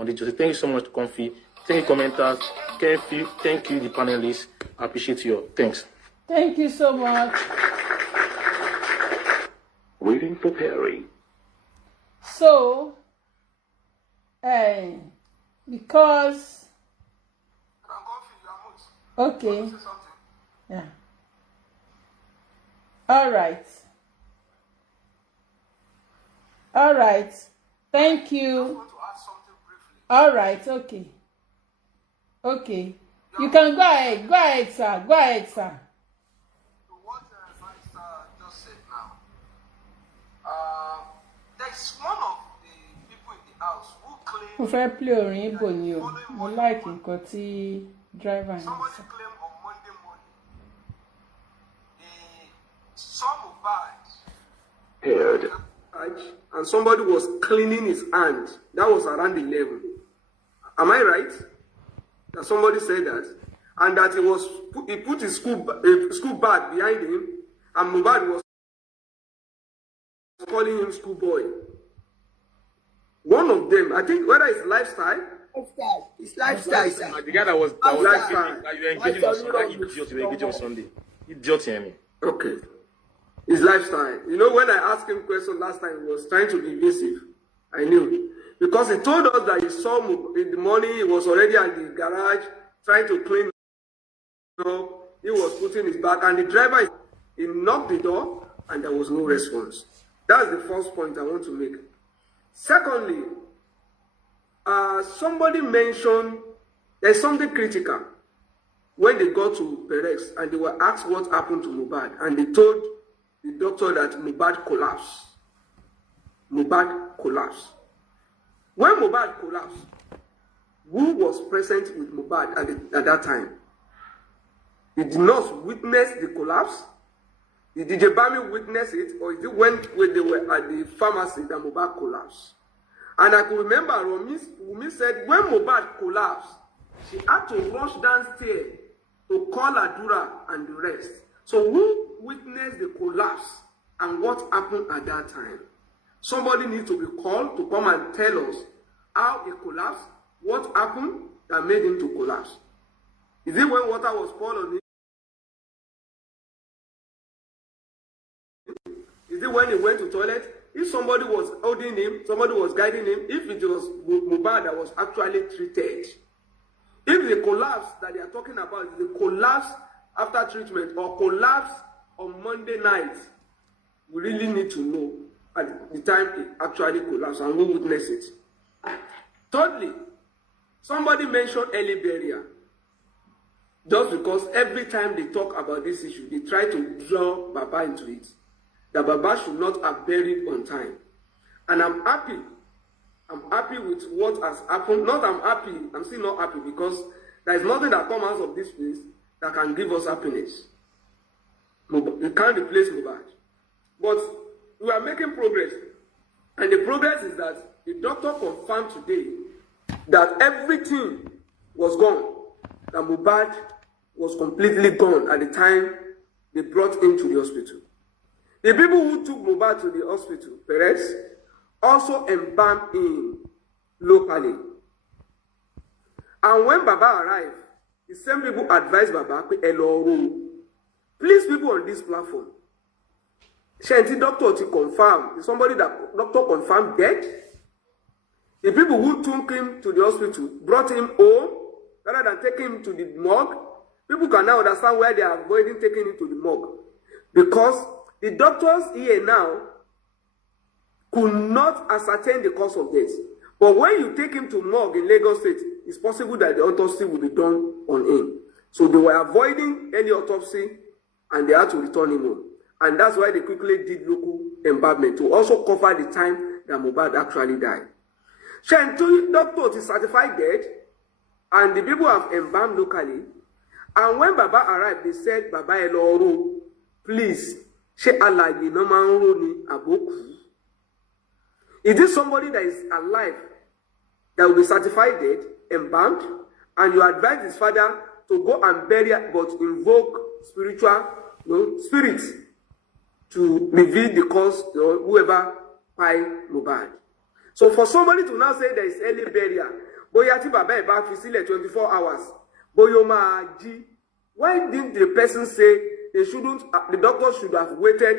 on the justice. Thank you so much, Comfy. Thank you, commenters. Thank you, the panelists. I appreciate you. Thanks. Thank you so much. Waiting for Perry. So, because okay, yeah, all right, thank you. All right, okay, you can go ahead, sir. What just said now. There's one of the people in the house who claimed. Mo fẹ́ play orin Igbo ni o. Mo like nǹkan tí driver yẹn sọ. Somebody claimed on Monday morning he saw Mohbad. Heard. And somebody was cleaning his hand. That was around 11. Am I right? That somebody said that, and that he put his school bag behind him, and Mohbad was calling him schoolboy. One of them, I think, whether it's lifestyle. It's lifestyle, sir. The guy that was lifestyle. that you were engaging on Sunday, idiot, you were engaging on Sunday. Idiot, hear me. Okay. His lifestyle. You know, when I asked him question last time, he was trying to be evasive. I knew. Because he told us that he saw in the morning, he was already at the garage trying to clean up. He was putting his back, and the driver, he knocked the door, and there was no response. That's the first point I want to make. Secondly, somebody mentioned there's something critical when they got to Perez and they were asked what happened to Mohbad, and they told the doctor that Mohbad collapsed. Mohbad collapsed. When Mohbad collapsed, who was present with Mohbad at that time? Did the nurse witness the collapse? Did DJ Bami witness it, or is it when they were at the pharmacy that Mohbad collapsed? And I could remember Wunmi said when Mohbad collapsed, she had to rush downstairs to call Adura and the rest. So who witnessed the collapse and what happened at that time? Somebody needs to be called to come and tell us how he collapsed, what happened that made him to collapse. Is it when water was poured on him? Is it when he went to toilet? If somebody was holding him, somebody was guiding him, if it was Mohbad that was actually treated. If the collapse that they are talking about is the collapse after treatment or collapse on Monday night, we really need to know at the time it actually collapsed and who witnessed it. Thirdly, somebody mentioned early burial. Just because every time they talk about this issue, they try to draw Baba into it. That Baba should not have buried on time. And I'm happy. I'm happy with what has happened. Not I'm happy, I'm still not happy because there is nothing that comes out of this place that can give us happiness. You can't replace Mohbad. But we are making progress. And the progress is that the doctor confirmed today that everything was gone. That Mohbad was completely gone at the time they brought him to the hospital. The people who took Mohbad to the hospital, Perez, also embalmed him locally. And when Baba arrived, the same people advised Baba, please people on this platform, Shanti doctor to confirm, is somebody that doctor confirmed dead? The people who took him to the hospital brought him home rather than taking him to the morgue. People can now understand why they are avoiding taking him to the morgue. Because the doctors here now could not ascertain the cause of death. But when you take him to morgue in Lagos State, it's possible that the autopsy will be done on him. So they were avoiding any autopsy and they had to return him home. And that's why they quickly did local embalmment to also cover the time that Mohbad actually died. Shantu doctor is certified dead, and the people have embalmed locally. And when Baba arrived, they said, Baba Eloro, please, she alive, no man aboku. Is this somebody that is alive that will be certified dead, embalmed, and you advise his father to go and bury, but invoke spiritual spirits to reveal the cause to whoever by Mohbad? So for somebody to now say there is early burial, bóyá tí bàbá ẹ̀ bá fi sílẹ̀ 24 hours, bóyá ó máa jí. Why didn't the person say they shouldn't? The doctor should have waited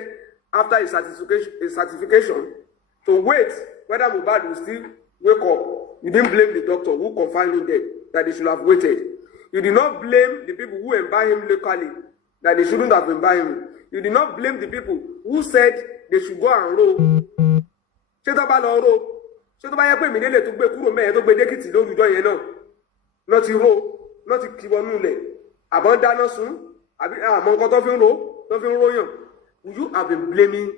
after his certification to wait whether Mohbad will still wake up. You didn't blame the doctor who confined him dead, that they should have waited. You did not blame the people who embalmed him locally, that they shouldn't have embalmed him. You did not blame the people who said they should go and roll. Ṣé tó bá lọ ro? Ṣé tó bá yẹ pé mi nílé tó gbé kúrò mẹ́ẹ̀ tó gbé dékìtì lórúkọ yẹn náà? Náà ti ro, náà ti kí wọnú ilẹ̀. Àbọ̀ ń dáná sun, àbí àmọ́ nǹkan tó fi ń royàn. Would you have been blaming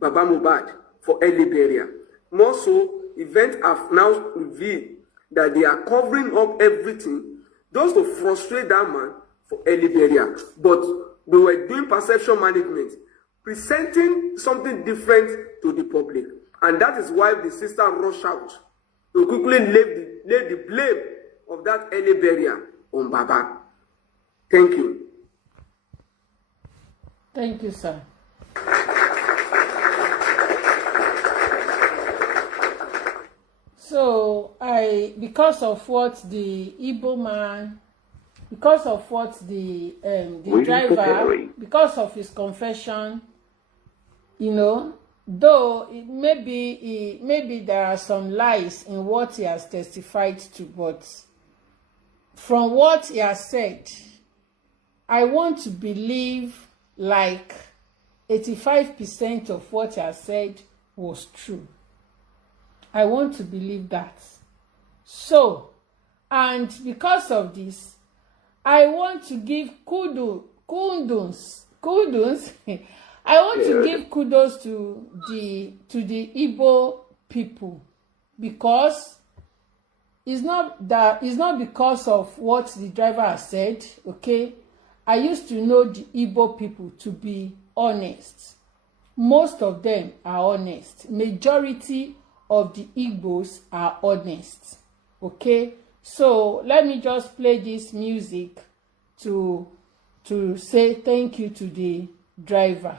Baba Mohbad for early burial? More so, events have now revealed that they are covering up everything just to frustrate that man for early burial. But they were doing perception management, presenting something different to the public. And that is why the sister rushed out to quickly lay the blame of that early burial on Baba. Thank you. Thank you, sir. So because of what the Igbo man, because of what the driver, because of his confession, you know, though maybe there are some lies in what he has testified to, but from what he has said, I want to believe like 85% of what he has said was true. I want to believe that. So, and because of this, I want to give kudos. I want to give kudos to the Igbo people, because it's not because of what the driver has said, okay? I used to know the Igbo people to be honest. Most of them are honest. Majority of the Igbos are honest. Okay? So let me just play this music to say thank you to the driver.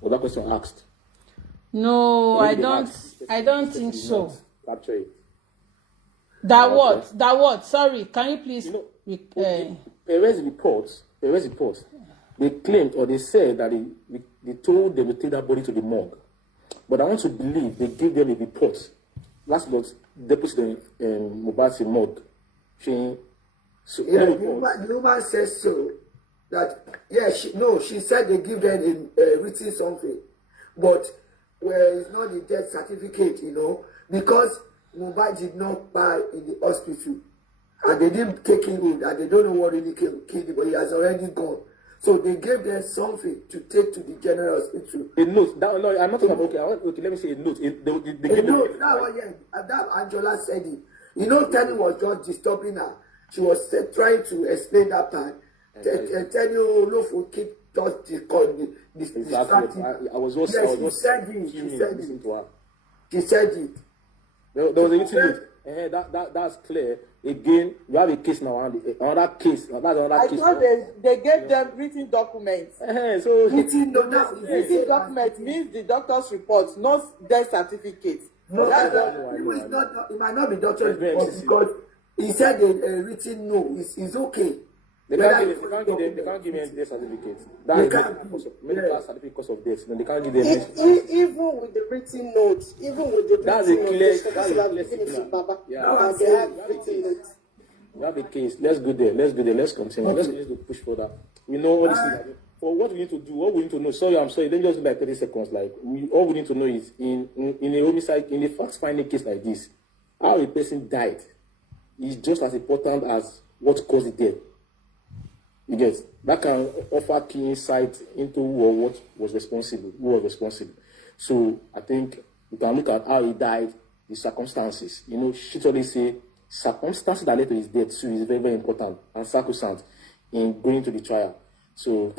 Was that question asked? No, I don't think so. Capture it. That what? That what? Sorry, can you please? Perez reports, they claimed or they said that they told them to take that body to the morgue. But I want to believe they gave them a report. Last month, deposited in Mohbad's morgue. The woman says so. That, she said they give them a written something. But it's not the death certificate, because Mohbad did not die in the hospital. And they didn't take him in, and they don't know what really killed him, but he has already gone. So they gave them something to take to the general hospital. A note. No, I'm not talking about, okay, let me say a note. They gave note. That Angela said it. Tenny was just disturbing her. She was trying to explain that part. And Tenny, keep just distracting. I was just she said it. She said it. There was a written note. That's clear. Again, you have a case now, another case. That's another case. I thought they gave them written documents. So written document means the doctor's report, not death certificate. No, it might not be doctor's report because he said a written no. It's okay. They can't give me any death certificate. That is medical certificate because of death. No, they can't give them. Even with the written notes, that's a clear signal. Yeah. They have written notes. We have a case. Let's go there. Let's continue. Okay. Let's continue to push further. We know all this thing. For what we need to do, what we need to know. Sorry, I'm sorry. Then just do like 30 seconds. All we need to know is in a homicide, in a fact-finding case like this, how a person died is just as important as what caused the death. You get that can offer key insight into what was responsible, who was responsible. So I think we can look at how he died, the circumstances. She always say circumstances that led to his death too is very, very important and sacrosanct in going to the trial. So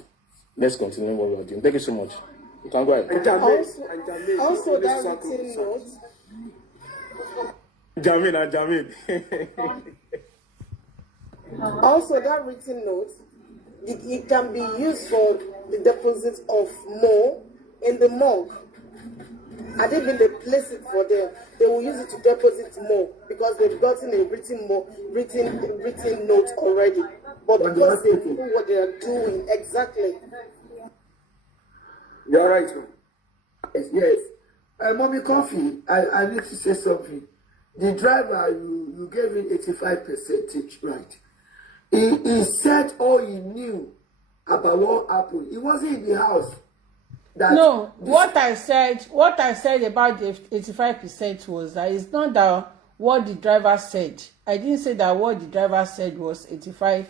let's continue what we are doing. Thank you so much. You can go ahead. Also that written note. Jamin. Also that written note. It can be used for the deposit of more in the morgue. And even they place it for them, they will use it to deposit more because they've gotten a written note already. But because they know what they are doing exactly. You're right. Yes. Mommy Coffee, I need to say something. The driver, you gave him 85% right. He said all he knew about what happened. He wasn't in the house. What I said about the 85% was that it's not that what the driver said. I didn't say that what the driver said was 85%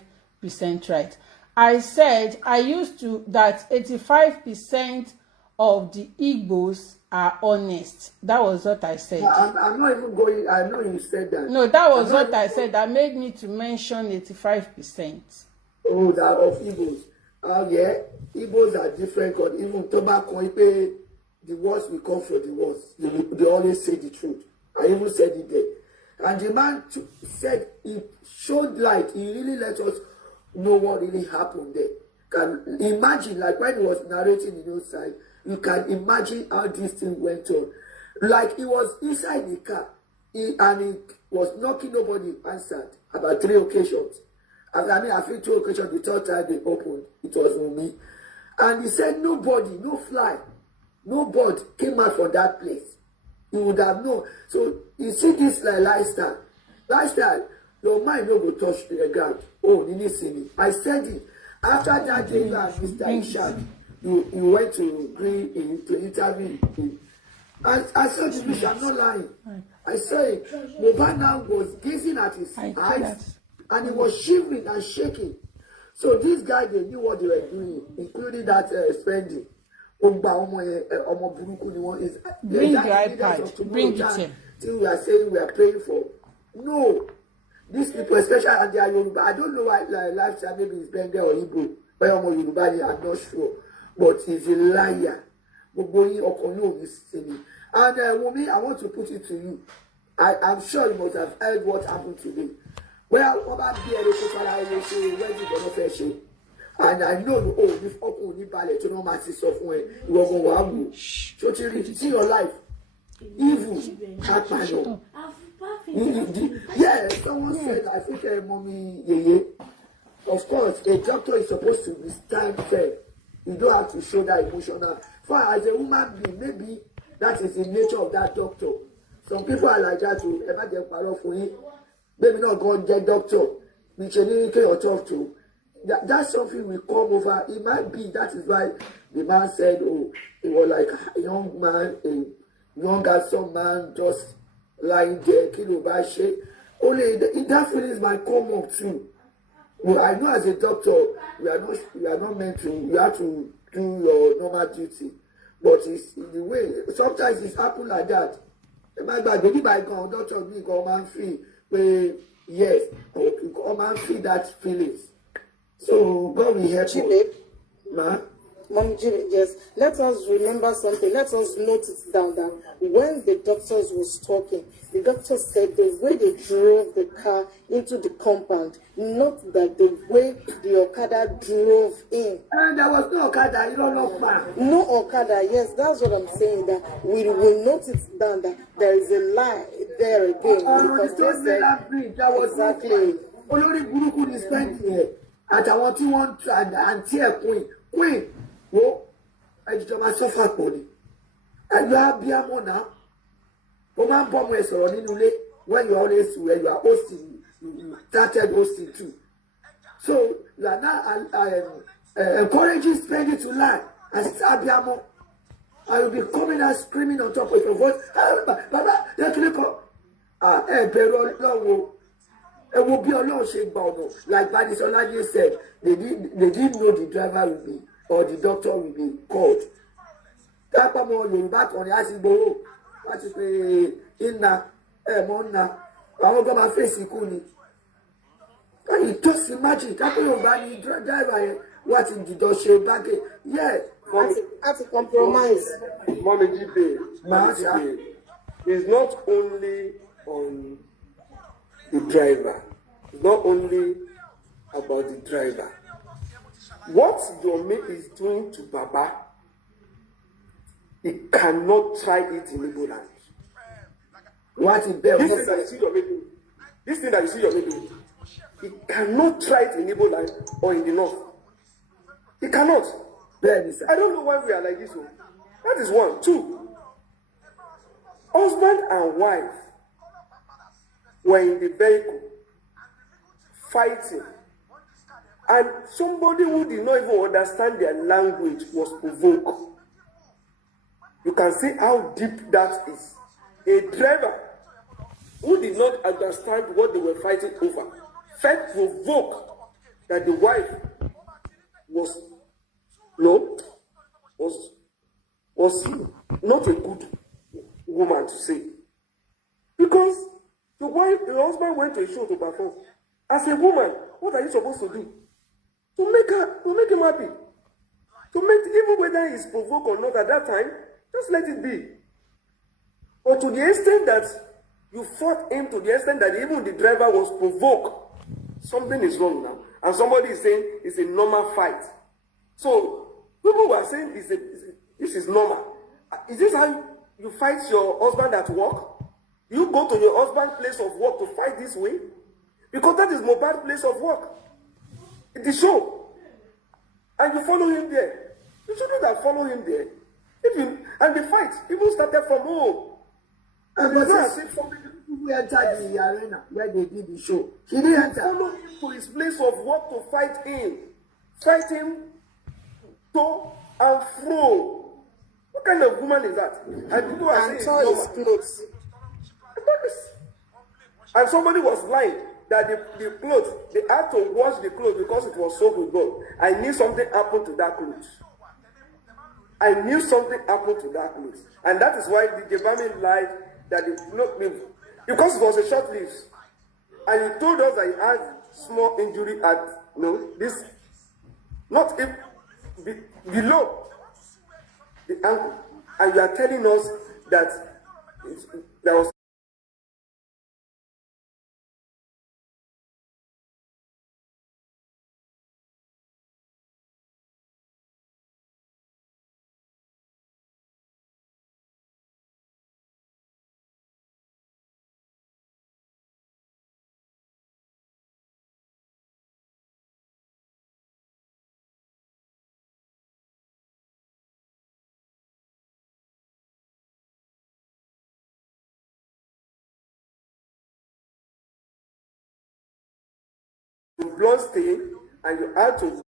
right. I said that 85% of the Igbos are honest. That was what I said. I'm not even going. I know you said that. No, that was what I said. That made me to mention 85%. Oh, that of Igbos. Yeah, Igbos are different. Because even tobacco, the words we come from the words. They always say the truth. I even said it there. And the man said he showed light. He really let us know what really happened there. Can imagine, like when he was narrating the news side, you can imagine how this thing went on. Like he was inside the car, and he was knocking, nobody answered about 3 occasions. I think 2 occasions, the third time they opened, it was Wunmi. And he said nobody, no fly, no bird came out from that place. You would have known. So you see this like lifestyle. Your mind no go touch the ground. Oh, you need to see me. I said it. After that day, Mr. Ishak, you went to bring in to interview him. And I said to me, I'm not lying. I said, Mohbad now was gazing at his eyes and he was shivering and shaking. So this guy, they knew what they were doing, including that spending. Bring the iPad. Bring it here. Till we are saying we are praying for. No. These people, especially and they are Yoruba, I don't know why lifestyle maybe it's Benga or Igbo, but I'm not sure. But he's a liar. And Wunmi, I want to put it to you. I'm sure you must have heard what happened today. Well, and I know, this open the ballet to know my sister for you are going to see your life. Evil happen. Yeah, someone said, I think mommy, yeah. Of course, a doctor is supposed to be stand firm. You don't have to show that emotional. For as a woman being, maybe that is the nature of that doctor. Some people are like that too. Ever get parole for you, maybe not go and get doctor. Which you can talk to. That's something we come over. It might be that is why the man said, "Oh, it was like a young man, a young handsome man, just lying there, killing by shit." Only that feelings might come up too. Well, I know as a doctor, you are not meant to. You have to do your normal duty, but it's in the way. Sometimes it happens like that. My baby by God, doctor me go man free. Yes, go man free that feelings. So God will help you. Ma. Mom, yes, let us remember something. Let us note it down that when the doctors was talking, the doctor said the way they drove the car into the compound, not that the way the Okada drove in. And there was no Okada, you don't know, man. No Okada, yes, that's what I'm saying. That we will note it down that there is a lie there again. Because they said, that was exactly. Olórí burúkú is spending here. Àtàwọn tí wọ́n àǹtí ẹ̀ queen. Wo ẹjọ́ máa sọ́fà pọ̀ ni ẹjọ́ abiyamọ náà ó máa ń bọ́ ọmọ ẹ̀ sọ̀rọ̀ nínú ilé when you always where you are hosting you started hosting too so you are now encouraging spending to lie as it's abiyamọ and you be coming out screaming on top of your voice baba lẹ́tùlẹ́ kọ́ ẹ bẹ̀rù ọlọ́run ẹ wo bí ọlọ́run ṣe gba ọ̀nà like Banisola said they didn't know the driver will be. Or the doctor will be called. That's why Yorùbá kan ní àsìgbòho wọ́n ti pè iná ẹ̀mọ́ ńnà àwọn ọgbọ́n máa fèsì ikú ni. Can you just imagine that Yorùbá ni driver yẹn wọ́n ti dìjọ ṣe báńkì. Yeah. At a compromise. Mommy GP is not only on the driver. It's not only about the driver. What your mate is doing to Baba, he cannot try it in Igbo land. What is there? This thing that you see your mate doing, this thing that you see your mate doing, he cannot try it in Igbo land or in the north. He cannot. I don't know why we are like this one. That is one. Two, husband and wife were in the vehicle fighting. And somebody who did not even understand their language was provoked. You can see how deep that is. A driver who did not understand what they were fighting over felt provoked that the wife was not a good woman to say. Because the husband went to a show to perform. As a woman, what are you supposed to do? To make him happy. Even whether he's provoked or not at that time, just let it be. Or to the extent that you fought him, to the extent that even the driver was provoked, something is wrong now. And somebody is saying it's a normal fight. So people were saying this is normal. Is this how you fight your husband at work? You go to your husband's place of work to fight this way? Because that is Mohbad's place of work. It is show. And you follow him there. You shouldn't have followed him there. And the fight even started from home. And it's not as if somebody who entered the arena where they did the show. He didn't enter. Follow him to his place of work to fight him. Fight him to and fro. What kind of woman is that? And people are saying tore his clothes. And somebody was lying that the clothes, they had to wash the clothes because it was soaked with blood. I knew something happened to that clothes. I knew something happened to that clothes. And that is why the Jebami lied that because it was a short lived. And he told us that he had small injury at this, not if, below the ankle. And you are telling us that there was blood stain and you had to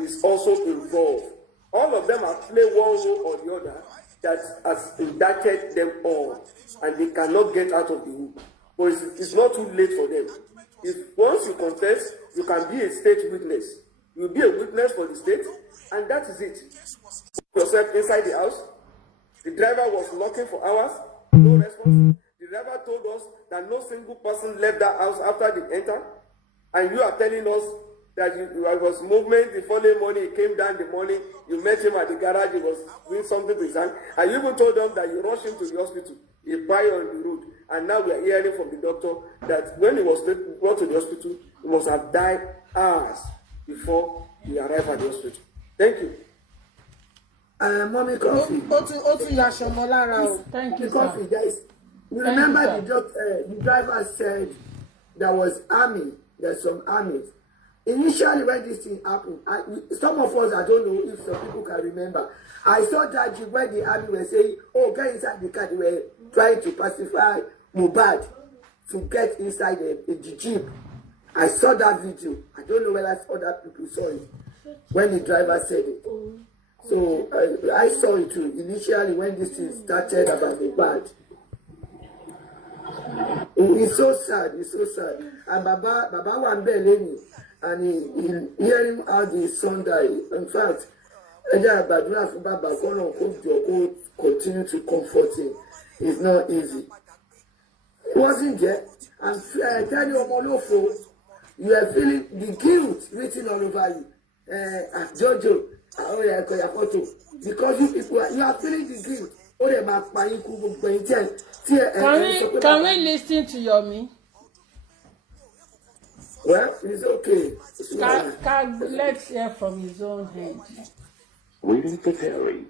is also involved. All of them have played one role or the other that has indicted them all, and they cannot get out of the loop. But it's not too late for them. If once you contest, you can be a state witness. You'll be a witness for the state, and that is it. Put yourself inside the house. The driver was knocking for hours, no response. The driver told us that no single person left that house after they entered, and you are telling us that there was movement the following morning. He came down the morning, you met him at the garage, he was doing something to his hand, and you even told them that you rushed him to the hospital. He died on the road, and now we are hearing from the doctor that when he was brought to the hospital, he must have died hours before he arrived at the hospital. Thank you. Mommy Coffee. Thank you, Coffee, sir. guys. You remember the driver said there was army, there's some armies. Initially, when this thing happened, some of us, I don't know if some people can remember, I saw that when the army were saying, oh, get inside the car, they were trying to pacify Mohbad to get inside the jeep. I saw that video. I don't know whether other people saw it when the driver said it. So I saw it too. Initially, when this thing started about Mohbad. It's so sad. It's so sad. And Baba Wambeleni, and he hearing how the son died. In fact, Baba continue to comfort him. It's not easy. It wasn't there. And I tell you, Omolofo, you are feeling the guilt written all over you. Jojo, because you people, you are feeling the guilt. Can we listen to Yomi? Well, it's okay. Let's hear from his own hand. Waiting for Perry.